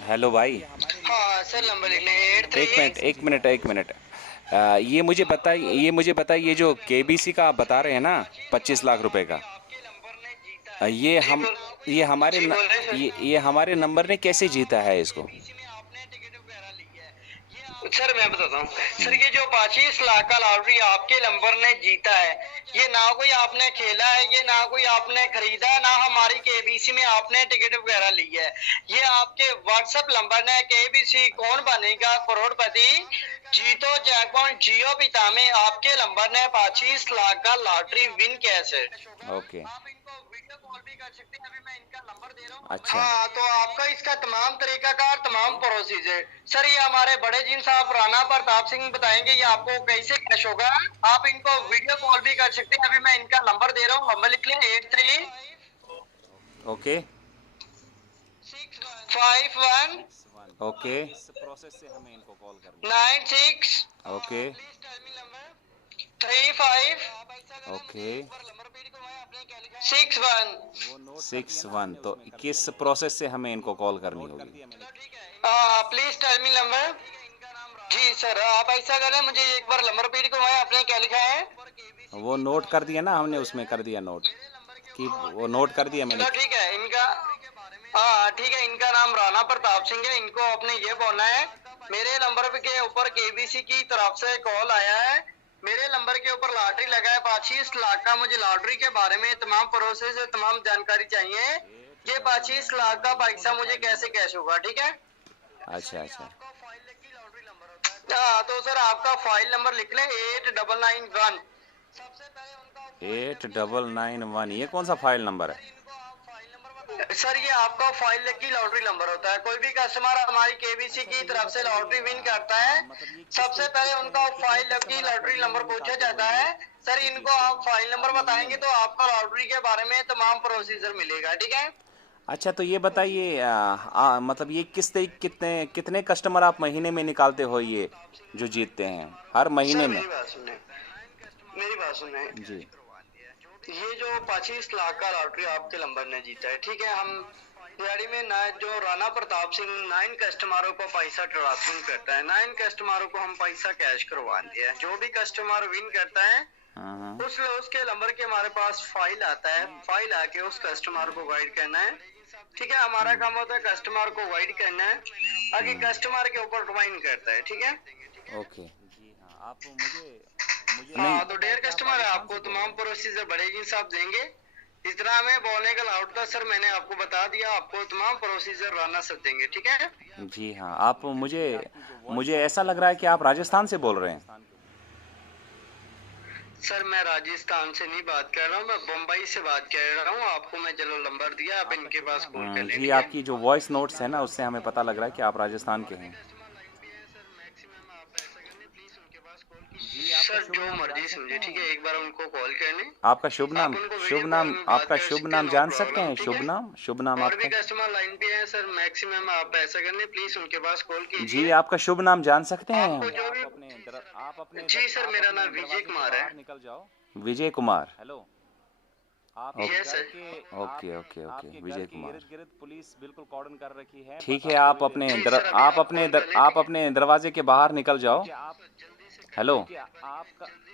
Hello भाई। हाँ sir, number लिख लें एट एक मिनट थ्री एक मिनट एक मिनट। ये मुझे बताइए, ये जो केबीसी का आप बता रहे हैं ना, 25 लाख रुपए का। ये जी हम बोल ये हमारे जी न, बोल रहे हैं ये हमारे नंबर ने कैसे जीता है इसको? सर। मैं बताता हूँ सर, हम्म। ये जो 25 लाख का लॉटरी आपके नंबर ने जीता है, ये ना कोई आपने खेला है, ये ना कोई आपने खरीदा है, ना हमारी केबीसी में आपने टिकट वगैरह ली है। ये आपके व्हाट्सएप नंबर ने केबीसी कौन बनेगा करोड़पति जीतो जैकपॉइंट जियो पिता में आपके नंबर ने 25 लाख का लॉटरी विन कैसे। ओके। आप इनको वीडियो कॉल भी कर सकते हैं, अभी मैं इनका नंबर दे रहा हूँ। अच्छा। हाँ, तो आपका इसका तमाम तरीकाकार तमाम प्रोसीजर सर, ये हमारे बड़े जिन साहब राणा प्रताप सिंह बताएंगे ये आपको कैसे कैश होगा। आप इनको वीडियो कॉल भी कर सकते हैं, अभी मैं इनका नंबर दे रहा हूँ, नंबर लिख लें ओके। 8351 ओके। इस प्रोसेस से हमें इनको कॉल करनी है। 96 ओके। 35 ओके। 61। 61, तो किस प्रोसेस से हमें इनको कॉल करनी होगी? Please tell me number. जी सर, आप ऐसा करें, मुझे एक बार नंबर पीट करवाएं, आपने क्या लिखा है। वो नोट कर दिया ना हमने, उसमें कर दिया नोट कि वो नोट कर दिया मैंने। चलो ठीक है इनका। हाँ ठीक है, इनका नाम राणा प्रताप सिंह है। इनको आपने ये बोलना है, मेरे नंबर के ऊपर केबीसी की तरफ से कॉल आया है, मेरे नंबर के ऊपर लॉटरी लगा है 25 लाख का, मुझे लॉटरी के बारे में तमाम प्रोसेस तमाम जानकारी चाहिए। ये 25 लाख का पैसा मुझे कैसे कैश होगा, ठीक है। अच्छा अच्छा। हाँ तो सर, आपका फाइल नंबर लिख लें 8991। 8991, ये कौन सा फाइल नंबर है? सर, ये आपका फाइल की लॉटरी नंबर होता है। कोई भी कस्टमर हमारी केबीसी की तरफ से लॉटरी विन करता है, सबसे पहले उनका फाइल की लॉटरी नंबर पूछा जाता है। सर, इनको आप फाइल नंबर बताएंगे तो आपका लॉटरी के बारे में तमाम प्रोसीजर मिलेगा, ठीक है। अच्छा, तो ये बताइए, मतलब ये कितने कितने कस्टमर आप महीने में निकालते हो, ये जो जीतते हैं हर महीने सर में? मेरी बात सुने। जी। ये जो 25 लाख का लॉटरी आपके नंबर ने जीता है, ठीक है। हम दिहाड़ी में ना जो राणा प्रताप सिंह 9 कस्टमरों को पैसा ट्रांसफर करता है, 9 कस्टमरों को हम पैसा कैश करवाते हैं। जो भी कस्टमर विन करता है हाँ। उसके नंबर के हमारे पास फाइल आता है, फाइल आके उस कस्टमर को गाइड करना है, ठीक है। हमारा काम होता है कस्टमर को गाइड करना है, आगे कस्टमर के ऊपर डिपेंड करता है, ठीक है। ओके। जी हाँ, आप मुझे मुझे नहीं। हाँ, तो डेयर कस्टमर है, आपको तमाम प्रोसीजर बड़े जी साहब देंगे। इस तरह हमें बोलने का लाउड था सर, मैंने आपको बता दिया, आपको तमाम प्रोसीजर राना सर देंगे, ठीक है। जी हाँ, आप मुझे मुझे ऐसा लग रहा है कि आप राजस्थान से बोल रहे हैं। सर, मैं राजस्थान से नहीं बात कर रहा हूँ, मैं बम्बई से बात कर रहा हूँ। आपको मैं चलो नंबर दिया, आप इनके पास कॉल कर लें, जी, ठीक है। आपकी जो वॉइस नोट्स है ना, उससे हमें पता लग रहा है कि आप राजस्थान के हैं। जी, आपका सर, शुभ जो नाम जान मर्जी सकते समझे, ठीक है, हैं? एक बार उनको कॉल कर लें। आपका शुभ आप नाम, उनको शुभ वीडियो कॉल नाम, में बात आपका कर शुभ सकते हैं, नाम नो जान सकते प्रॉब्लम, हैं? ठीक शुभ है। नाम, शुभ नाम और भी आपका? कस्टमर लाइन पे है सर, मैक्सिमम आप ऐसा करने प्लीज उनके पास कॉल जी, कीजिए। आपका शुभ नाम जान सकते हैं आपको हम? जो भी जी सर, आप मेरा अपने नाम विजय दरवाजे के कुमार है। बाहर निकल जाओ। विजय कुमार। हेलो। आपके यस घर सर। के okay okay okay, okay, Vijay Vijay Kumar. Kumar. इर्द गिर्द पुलिस बिल्कुल कॉर्डन कर रखी है, ठीक बस है, आप आप थोड़ी देर अपने जी सर, अभी आप कॉल कर लें, आप ठीक है। अपने दरवाजे के बाहर निकल जाओ। हेलो।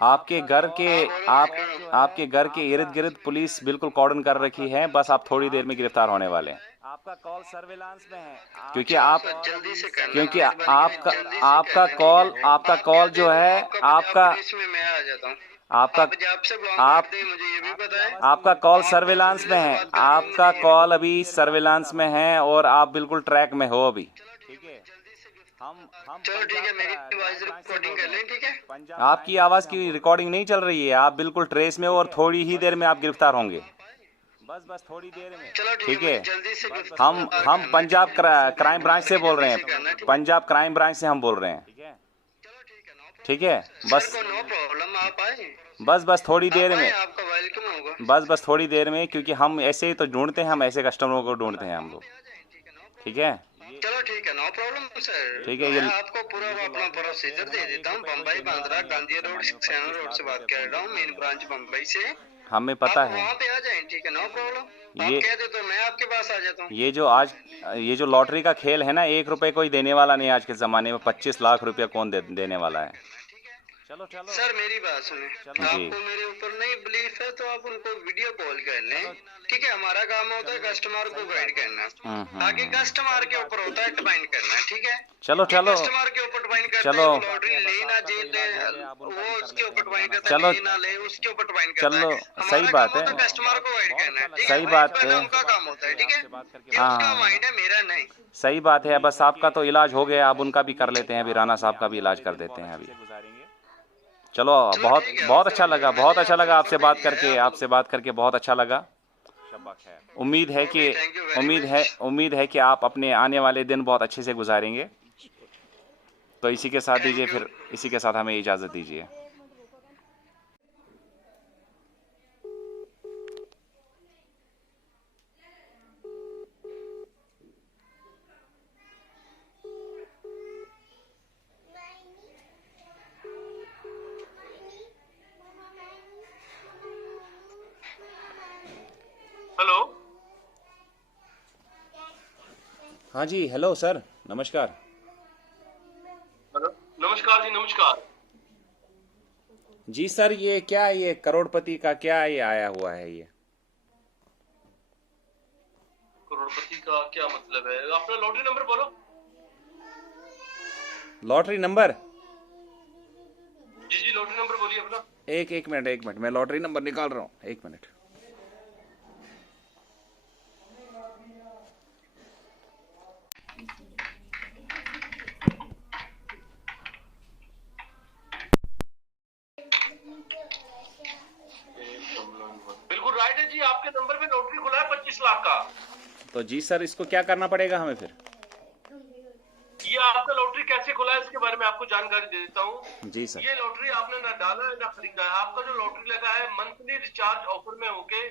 आपके घर के हाँ बोलो, मैं आप कर रहा हूँ। आपके घर के इर्द गिर्द पुलिस बिल्कुल कॉर्डन कर रखी है, बस आप थोड़ी देर में गिरफ्तार होने वाले हैं। आपका कॉल सर्विलांस में है। क्योंकि चलो आप सर, जल्दी से करना, क्योंकि मेहरबानी आपका करें, जल्दी से करना, ठीक है। आपका आप क्या कॉल थे जो वो, है, आपका पंजाब आपका पुलिस में मैं आ जाता हूँ। आपका आप पंजाब से बिलोंग आप करते हैं, मुझे ये भी पता है। आपका कॉल आप बहुत सर्विलांस जल्दी में से है। बात कर रहे हो, आपका मुझे ये कॉल अभी सर्विलांस में है और आप बिल्कुल ट्रैक में हो अभी। ठीक है। हम चलो ठीक है, मेरी आवाज रिकॉर्डिंग कर लें, ठीक है। आपकी आवाज़ की रिकॉर्डिंग नहीं चल रही है, आप बिल्कुल ट्रेस में हो और थोड़ी ही देर में आप गिरफ्तार होंगे। बस थोड़ी देर में। चलो ठीक है, ठीक है। मुझे जल्दी से हम करना है, ठीक पंजाब क्राइम ब्रांच से है, बोल रहे जल्दी हैं। से करना है, ठीक है। पंजाब क्राइम ब्रांच से हम बोल रहे हैं। चलो ठीक है, नो ठीक प्रॉब्लम है। सर, बस को नो प्रॉब्लम, आप आए, बस थोड़ी आप देर आए, में। आपका वेलकम होगा। बस थोड़ी देर में, क्योंकि हम ऐसे ही तो ढूंढते हैं, हम ऐसे कस्टमरों को ढूंढते हैं हम लोग। ठीक है। चलो ठीक है, नो प्रॉब्लम सर, ठीक है। मैं आपको पूरा अपना प्रोसीजर दे देता हूँ। बम्बई बांद्रा गांधी रोड सक्सेना रोड से बात कर रहा हूँ, मेन ब्रांच बम्बई से। हमें आप पता है। वहाँ पे आ जाए, ठीक है, नो प्रॉब्लम। आप ये कह दे तो मैं आपके पास आ जाता हूँ। ये जो लॉटरी का खेल है ना, 1 रुपए कोई देने वाला नहीं आज के ज़माने में। 25 लाख रुपया कौन देने वाला है। चलो चलो। सर मेरी बात सुने, जी। आपको मेरे ऊपर नहीं बिलीफ है तो आप उनको वीडियो कॉल कर लें, ठीक है। हमारा काम होता है कस्टमर को गाइड करना, आगे कस्टमर के ऊपर होता है डिपेंड करना, ठीक है। चलो चलो कस्टमर के ऊपर डिपेंड करता चलो। है वो लॉटरी ले ना जे ले, वो उसके ऊपर डिपेंड करता है, चलो ले ना ले उसके ऊपर डिपेंड करता है। चलो, सही हमारा बात काम है। होता है कस्टमर को गाइड करना, ठीक है। सही बात पहले है। उनका काम होता है, ठीक है। ये हाँ उसका माइंड है, मेरा नहीं। सही बात है। बस आपका तो इलाज हो गया, अब उनका भी कर लेते हैं। अभी राणा साहब का भी इलाज कर देते हैं अभी। चलो, चलो बहुत ठीक है, बहुत आप अच्छा लगा, मैंने बहुत अच्छा आपको लगा आपसे नंबर बात दे दिया करके, है, आपसे बात करके बहुत अच्छा लगा। उम्मीद है कि okay, thank you very much. उम्मीद है कि आप अपने आने वाले दिन बहुत अच्छे से गुजारेंगे। तो इसी के साथ दीजिए, थैंक यू। फिर इसी के साथ हमें इजाज़त दीजिए। हेलो। हाँ जी, हेलो सर, नमस्कार। हेलो, नमस्कार जी, नमस्कार। जी सर, ये क्या, ये करोड़पति का क्या ये आया हुआ है ये? करोड़पति का क्या मतलब है? अपना लॉटरी नंबर बोलो। Lottery number? जी जी, लॉटरी नंबर बोलिए अपना। एक मिनट, मैं लॉटरी नंबर निकाल रहा हूँ, 1 मिनट। बिल्कुल राइट है जी, आपके नंबर पे लॉटरी खुला है 25 लाख का। तो जी सर, इसको क्या करना पड़ेगा हमें फिर? ये आपका लॉटरी कैसे खुला है इसके बारे में आपको जानकारी दे देता हूँ। जी सर। ये लॉटरी आपने ना डाला है ना खरीदा है। आपका जो लॉटरी लगा है मंथली रिचार्ज ऑफर में होके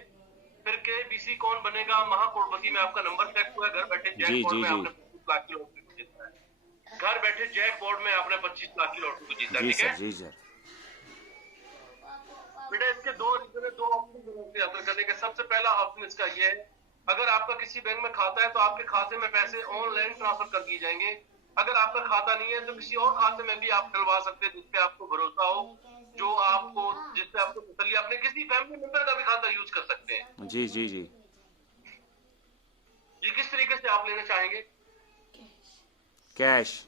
फिर केबीसी कौन बनेगा महाकरोड़पति में आपका नंबर सेट हुआ है। घर बैठे जी जैकपॉट जी में जी। आपने 25 लाख की लॉटरी को जीता है। घर बैठे जैकपॉट में आपने 25 लाख की लॉटरी को जीता है, जी ठीक सर, है। जी सर। बेटा इसके दो रीजन है, दो ऑप्शन हासिल करने के। सबसे पहला ऑप्शन इसका ये है, अगर आपका किसी बैंक में खाता है तो आपके खाते में पैसे ऑनलाइन ट्रांसफर कर दिए जाएंगे। अगर आपका खाता नहीं है तो किसी और खाते में भी आप डलवा सकते हैं जिसपे आपको भरोसा हो, जो आपको जिसपे आपको तसल्ली। अपने किसी फैमिली मेंबर का भी खाता यूज कर सकते हैं। जी जी जी। ये किस तरीके से आप लेना चाहेंगे? कैश?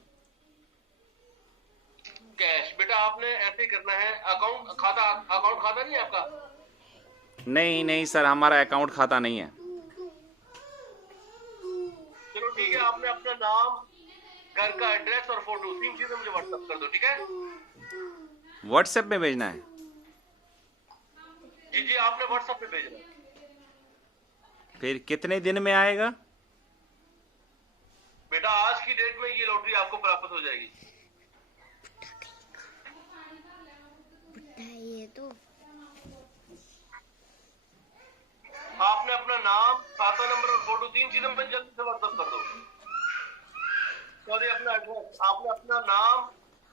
कैश? बेटा आपने ऐसे करना है, अकाउंट खाता नहीं है आपका? नहीं नहीं सर, हमारा अकाउंट खाता नहीं है। चलो ठीक है, आपने अपना नाम, घर का एड्रेस और फोटो 3 चीजें मुझे व्हाट्सएप कर दो, ठीक है। व्हाट्सएप में भेजना है? जी जी, आपने व्हाट्सएप पे भेजना है। फिर कितने दिन में आएगा? बेटा आज की डेट में ये लॉटरी आपको प्राप्त हो जाएगी। ये तो आपने अपना नाम, खाता नंबर और फोटो 3 चीजें मुझे जल्दी से व्हाट्सएप कर दो। सॉरी, अपना एड्रेस। आपने अपना नाम,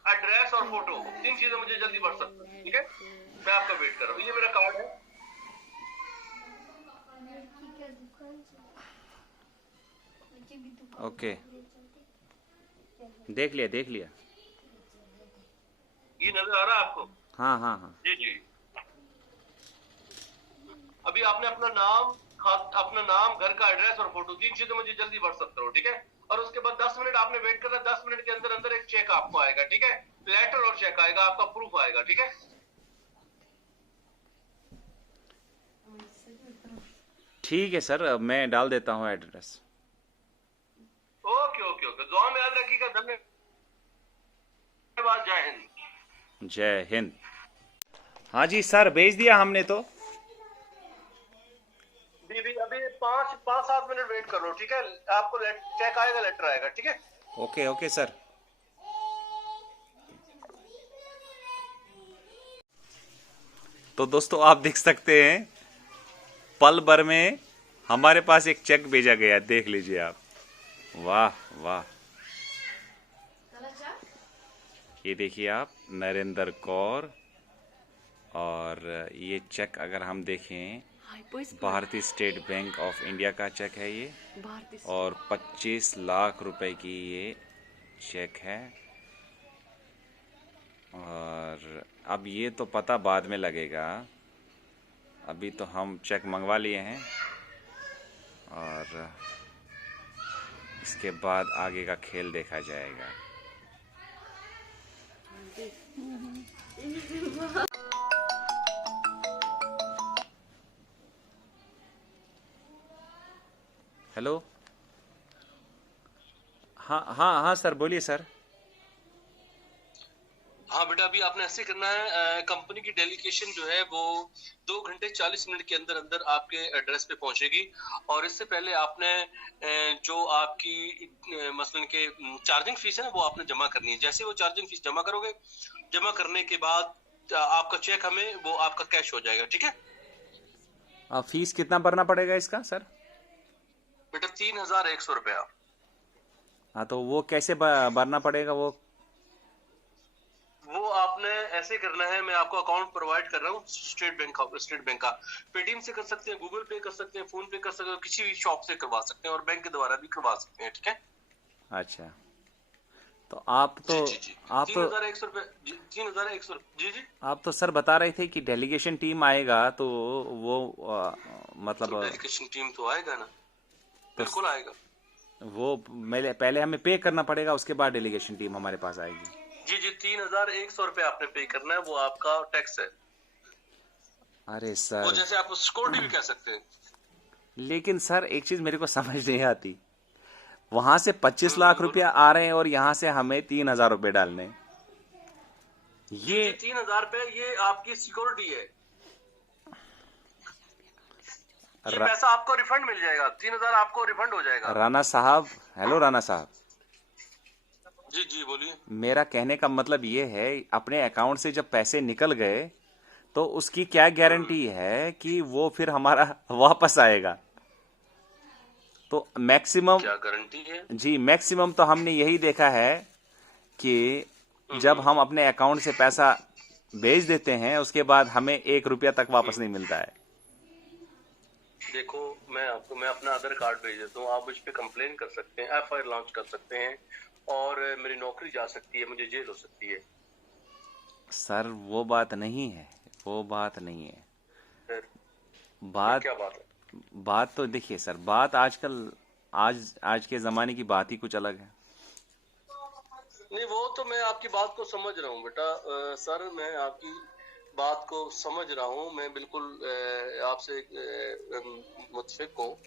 एड्रेस और फोटो 3 चीजें मुझे जल्दी व्हाट्सएप कर दो, ठीक है। मैं आपका वेट कर रहा हूँ। ये मेरा कार्ड है। ओके, देख लिया देख लिया। ये नजर आ रहा है आपको? हाँ हाँ हाँ। जी जी। अभी आपने अपना नाम, घर का एड्रेस और फोटो 3 चीजें मुझे जल्दी व्हाट्सएप करो, ठीक है। और उसके बाद 10 मिनट आपने वेट करना। 10 मिनट के अंदर अंदर एक चेक आपको आएगा, ठीक है। लेटर और चेक आएगा, आपका प्रूफ आएगा, ठीक है। ठीक है सर, मैं डाल देता हूँ एड्रेस। ओके ओके ओके, दुआ में याद रखिएगा। धन्यवाद। जय हिंद। जय हिंद। हाँ जी सर, भेज दिया हमने तो। दीदी अभी 5-7 मिनट वेट करो, ठीक है। आपको चेक आएगा, लेटर आएगा, ठीक है। Okay okay sir. तो दोस्तों, आप देख सकते हैं पल भर में हमारे पास एक चेक भेजा गया, देख लीजिए आप। वाह वाह, ये देखिए आप, नरेंद्र कौर। और ये चेक अगर हम देखें भारतीय स्टेट बैंक ऑफ इंडिया का चेक है ये, और 25 लाख रुपए की ये चेक है। और अब ये तो पता बाद में लगेगा, अभी तो हम चेक मंगवा लिए हैं और इसके बाद आगे का खेल देखा जाएगा। हेलो, हाँ सर, बोलिए सर। हाँ बेटा, अभी आपने ऐसे करना है, कंपनी की डेलीगेशन जो है वो 2 घंटे 40 मिनट के अंदर अंदर आपके एड्रेस पे पहुंचेगी। और इससे पहले आपने जो आपकी मसलन के चार्जिंग फीस है ना, वो आपने जमा करनी है। जैसे वो चार्जिंग फीस जमा करोगे, जमा करने के बाद आपका चेक हमें वो आपका कैश हो जाएगा। ठीक है। फीस कितना भरना पड़ेगा इसका सर? बेटा 3100 रुपया। हाँ, तो वो कैसे भरना पड़ेगा? वो आपने ऐसे करना है, मैं आपको अकाउंट प्रोवाइड कर रहा हूँ स्टेट बैंक का। पेटीएम से कर सकते हैं, गूगल पे कर सकते हैं, फोन पे कर सकते हैं, किसी भी शॉप से करवा सकते हैं और बैंक के द्वारा भी करवा सकते हैं। ठीक है। अच्छा, तो आप तो जी, 3100 रुपए। 3100। जी आप तो सर बता रहे थे कि डेलीगेशन टीम आएगा, तो वो मतलब तो डेलीगेशन टीम तो आएगा ना, बिल्कुल आएगा। वो पहले हमें पे करना पड़ेगा, उसके बाद डेलीगेशन टीम हमारे पास आएगी। जी 3100 रुपए आपने पे करना है, वो आपका टैक्स है। अरे वो सर, जैसे आप सिक्योरिटी भी कह सकते हैं। लेकिन सर एक चीज मेरे को समझ नहीं आती, वहां से 25 लाख रुपया आ रहे हैं और यहाँ से हमें 3000 रुपए डालने। ये 3000 रुपए ये आपकी सिक्योरिटी है। ये पैसा आपको रिफंड मिल जाएगा, 3000 आपको रिफंड हो जाएगा। राणा साहब, हेलो राणा साहब। जी बोलिए। मेरा कहने का मतलब ये है, अपने अकाउंट से जब पैसे निकल गए तो उसकी क्या गारंटी है कि वो फिर हमारा वापस आएगा? तो मैक्सिमम क्या गारंटी है? जी, मैक्सिमम तो हमने यही देखा है कि जब हम अपने अकाउंट से पैसा भेज देते हैं, उसके बाद हमें 1 रुपया तक वापस नहीं मिलता है। देखो, मैं अपना आधार कार्ड भेज देता हूँ, आप उस पर कंप्लेन कर सकते हैं, एफआईआर लॉन्च कर सकते हैं और मेरी नौकरी जा सकती है, मुझे जेल हो सकती है। सर वो बात नहीं है, वो बात नहीं है। फिर क्या बात है? बात तो देखिए सर, बात आजकल आज के जमाने की बात ही कुछ अलग है। नहीं, वो तो मैं आपकी बात को समझ रहा हूँ बेटा। सर मैं आपकी बात को समझ रहा हूँ, मैं बिल्कुल आपसे मुत्फिक हूँ,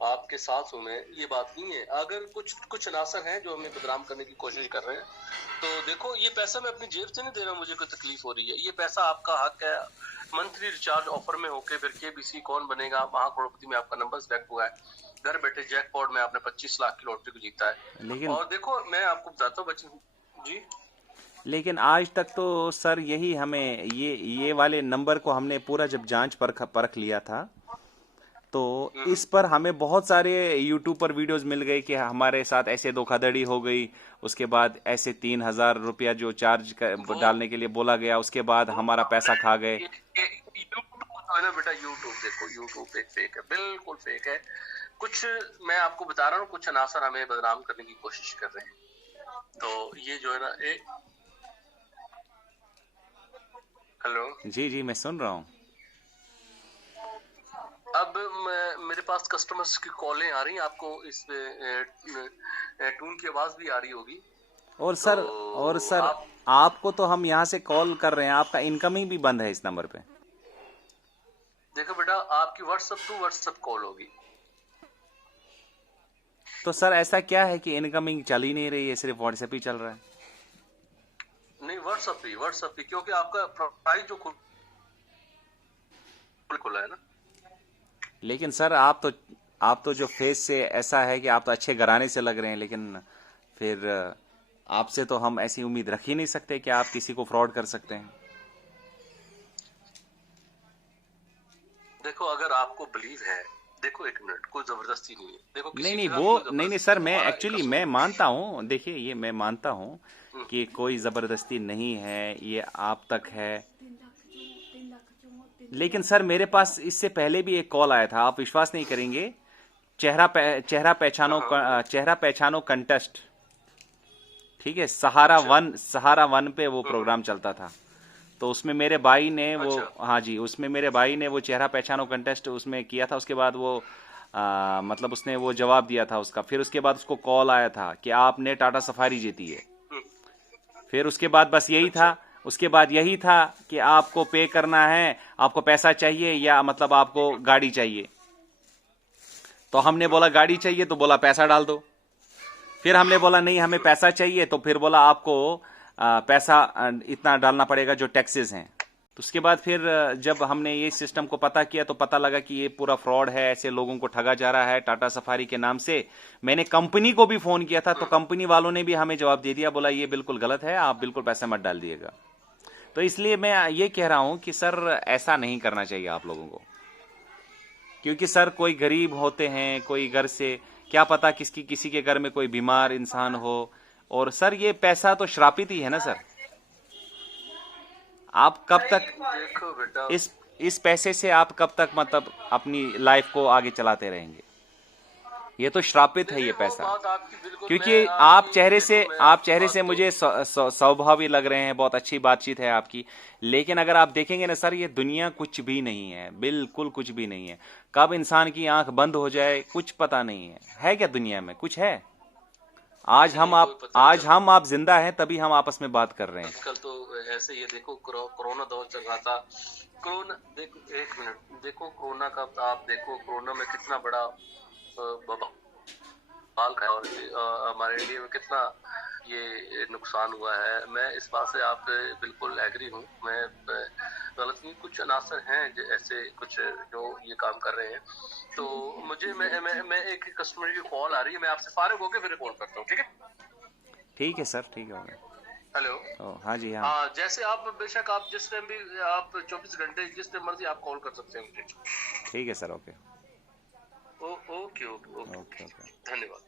आपके साथ हूँ मैं। ये बात नहीं है, अगर कुछ अनासर हैं जो हमें बदनाम करने की कोशिश कर रहे हैं, तो देखो ये पैसा मैं अपनी जेब से नहीं दे रहा हूँ, मुझे कोई तकलीफ हो रही है। ये पैसा आपका हक है। मंथली रिचार्ज ऑफर में होके फिर केबीसी कौन बनेगा महाकरोड़पति में आपका नंबर सिलेक्ट हुआ है, घर बैठे जैकपॉट में आपने 25 लाख की लॉटरी को जीता है। लेकिन और देखो मैं आपको बताता हूँ बच्चे जी, लेकिन आज तक तो सर यही हमें ये वाले नंबर को हमने पूरा जब जांच परख लिया था, तो इस पर हमें बहुत सारे यूट्यूब पर वीडियोस मिल गए कि हमारे साथ ऐसे धोखाधड़ी हो गई, उसके बाद ऐसे 3000 रुपया जो चार्ज डालने के लिए बोला गया, उसके बाद हमारा पैसा खा गए। बेटा यूट्यूब देखो, यूट्यूब एक फेक है, बिल्कुल फेक है। कुछ मैं आपको बता रहा हूँ, कुछ अनासर हमें बदनाम करने की कोशिश कर रहे हैं। तो ये जो है ना, हेलो जी मैं सुन रहा हूँ। अब मेरे पास कस्टमर्स की कॉलें आ रही हैं, आपको इस टून की आवाज भी आ रही होगी। और सर आपको तो हम यहाँ से कॉल कर रहे हैं, आपका इनकमिंग भी बंद है इस नंबर पे। देखो बेटा, आपकी व्हाट्सएप टू व्हाट्सएप कॉल होगी। तो सर ऐसा क्या है कि इनकमिंग चल ही नहीं रही है, सिर्फ व्हाट्सएप ही चल रहा है? नहीं, व्हाट्सएप ही, क्योंकि आपका प्रोफाइल जो खुला है ना। लेकिन सर आप तो जो फेस से ऐसा है कि आप तो अच्छे घराने से लग रहे हैं, लेकिन फिर आपसे तो हम ऐसी उम्मीद रख ही नहीं सकते कि आप किसी को फ्रॉड कर सकते हैं। देखो, अगर आपको बिलीव है, देखो एक मिनट, कोई जबरदस्ती नहीं है। देखो नहीं सर, मैं एक्चुअली मैं मानता हूँ, देखिए ये मैं मानता हूँ कि कोई जबरदस्ती नहीं है, ये आप तक है। लेकिन सर मेरे पास इससे पहले भी एक कॉल आया था, आप विश्वास नहीं करेंगे। चेहरा पहचानो कंटेस्ट, ठीक है, सहारा वन पे वो प्रोग्राम चलता था। तो उसमें मेरे भाई ने वो, हाँ जी, उसमें मेरे भाई ने वो चेहरा पहचानो कंटेस्ट उसमें किया था। उसके बाद वो मतलब उसने वो जवाब दिया था उसका। फिर उसके बाद उसको कॉल आया था कि आपने टाटा सफारी जीती है। फिर उसके बाद बस यही था, उसके बाद यही था कि आपको पे करना है, आपको पैसा चाहिए या मतलब आपको गाड़ी चाहिए। तो हमने बोला गाड़ी चाहिए, तो बोला पैसा डाल दो। फिर हमने बोला नहीं हमें पैसा चाहिए, तो फिर बोला आपको पैसा इतना डालना पड़ेगा जो टैक्सेस हैं। तो उसके बाद फिर जब हमने ये सिस्टम को पता किया तो पता लगा कि ये पूरा फ्रॉड है, ऐसे लोगों को ठगा जा रहा है टाटा सफारी के नाम से। मैंने कंपनी को भी फोन किया था, तो कंपनी वालों ने भी हमें जवाब दे दिया, बोला ये बिल्कुल गलत है, आप बिल्कुल पैसा मत डाल दिएगा। तो इसलिए मैं ये कह रहा हूं कि सर ऐसा नहीं करना चाहिए आप लोगों को, क्योंकि सर कोई गरीब होते हैं, कोई घर से क्या पता किसी के घर में कोई बीमार इंसान हो। और सर ये पैसा तो श्रापित ही है ना सर। आप कब तक देखो बेटा, इस पैसे से आप कब तक मतलब अपनी लाइफ को आगे चलाते रहेंगे? ये तो श्रापित है ये पैसा। क्योंकि आप चेहरे से मुझे स्वभावी लग रहे हैं, बहुत अच्छी बातचीत है आपकी, लेकिन अगर आप देखेंगे ना सर, ये दुनिया कुछ भी नहीं है, बिल्कुल कुछ भी नहीं है। कब इंसान की आंख बंद हो जाए कुछ पता नहीं है क्या दुनिया में कुछ है? आज हम आप जिंदा हैं तभी हम आपस में बात कर रहे हैं। कल तो ऐसे ही देखो, कोरोना दौर चल रहा था। कोरोना देखो, एक मिनट देखो, कोरोना का आप देखो, कोरोना में कितना बड़ा बवाल है और हमारे इंडिया में कितना ये नुकसान हुआ है। मैं इस बात से आप बिल्कुल एग्री हूँ। मैं गलत नहीं, कुछ अनासर हैं ऐसे कुछ जो ये काम कर रहे हैं। तो मुझे मैं एक कस्टमर की कॉल आ रही है, मैं आपसे फारिग होकर फिर कॉल करता हूँ, ठीक है? ठीक है सर, ठीक है। हेलो, हाँ जी, हाँ। जैसे आप बेशक आप जिस टाइम भी आप 24 घंटे जिस टाइम मर्जी आप कॉल कर सकते हैं मुझे। ठीक है सर, ओके। Okay, okay. धन्यवाद।